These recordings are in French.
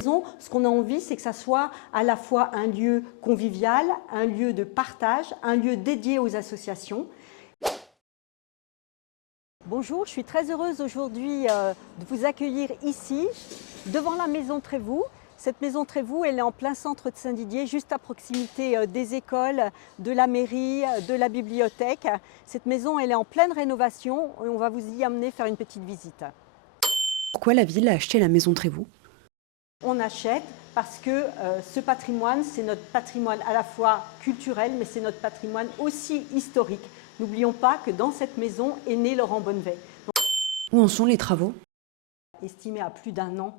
Ce qu'on a envie, c'est que ça soit à la fois un lieu convivial, un lieu de partage, un lieu dédié aux associations. Bonjour, je suis très heureuse aujourd'hui de vous accueillir ici, devant la maison Trévoux. Cette maison Trévoux, elle est en plein centre de Saint-Didier, juste à proximité des écoles, de la mairie, de la bibliothèque. Cette maison, elle est en pleine rénovation et on va vous y amener faire une petite visite. Pourquoi la ville a acheté la maison Trévoux? On achète parce que ce patrimoine, c'est notre patrimoine à la fois culturel, mais c'est notre patrimoine aussi historique. N'oublions pas que dans cette maison est né Laurent Bonnevet. Où en sont les travaux? Estimé à plus d'1 an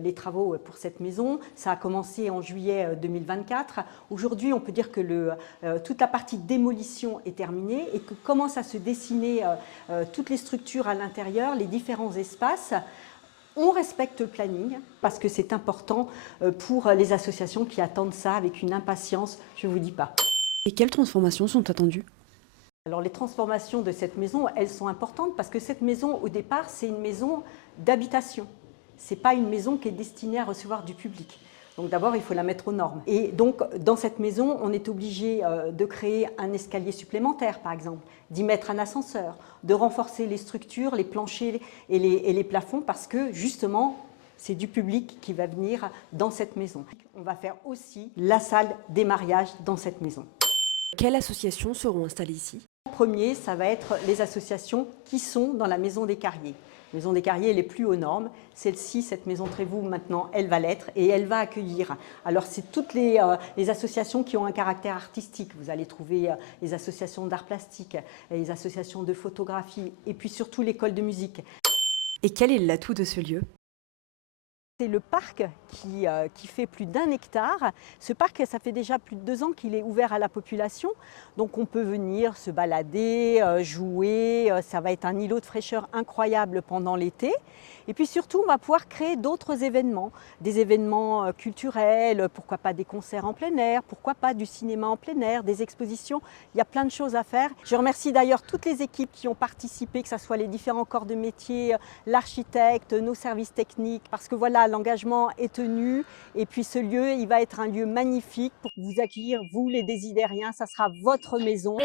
les travaux pour cette maison. Ça a commencé en juillet 2024. Aujourd'hui, on peut dire que toute la partie démolition est terminée et que commencent à se dessiner toutes les structures à l'intérieur, les différents espaces. On respecte le planning parce que c'est important pour les associations qui attendent ça avec une impatience, je ne vous dis pas. Et quelles transformations sont attendues? Alors les transformations de cette maison, elles sont importantes parce que cette maison, au départ, c'est une maison d'habitation. Ce n'est pas une maison qui est destinée à recevoir du public. Donc d'abord, il faut la mettre aux normes. Et donc, dans cette maison, on est obligé de créer un escalier supplémentaire, par exemple, d'y mettre un ascenseur, de renforcer les structures, les planchers et les plafonds, parce que, justement, c'est du public qui va venir dans cette maison. On va faire aussi la salle des mariages dans cette maison. Quelles associations seront installées ici? En premier, ça va être les associations qui sont dans la Maison des Carriers. La Maison des Carriers, elle est plus aux normes. Celle-ci, cette Maison Trévoux, maintenant, elle va l'être et elle va accueillir. Alors, c'est toutes les associations qui ont un caractère artistique. Vous allez trouver les associations d'art plastique, les associations de photographie et puis surtout l'école de musique. Et quel est l'atout de ce lieu? C'est le parc qui fait plus d'1 hectare. Ce parc, ça fait déjà plus de 2 ans qu'il est ouvert à la population. Donc on peut venir se balader, jouer. Ça va être un îlot de fraîcheur incroyable pendant l'été. Et puis surtout, on va pouvoir créer d'autres événements. Des événements culturels, pourquoi pas des concerts en plein air, pourquoi pas du cinéma en plein air, des expositions. Il y a plein de choses à faire. Je remercie d'ailleurs toutes les équipes qui ont participé, que ce soit les différents corps de métier, l'architecte, nos services techniques, parce que voilà, l'engagement est tenu et puis ce lieu, il va être un lieu magnifique pour vous accueillir, vous les Désidériens, ça sera votre maison.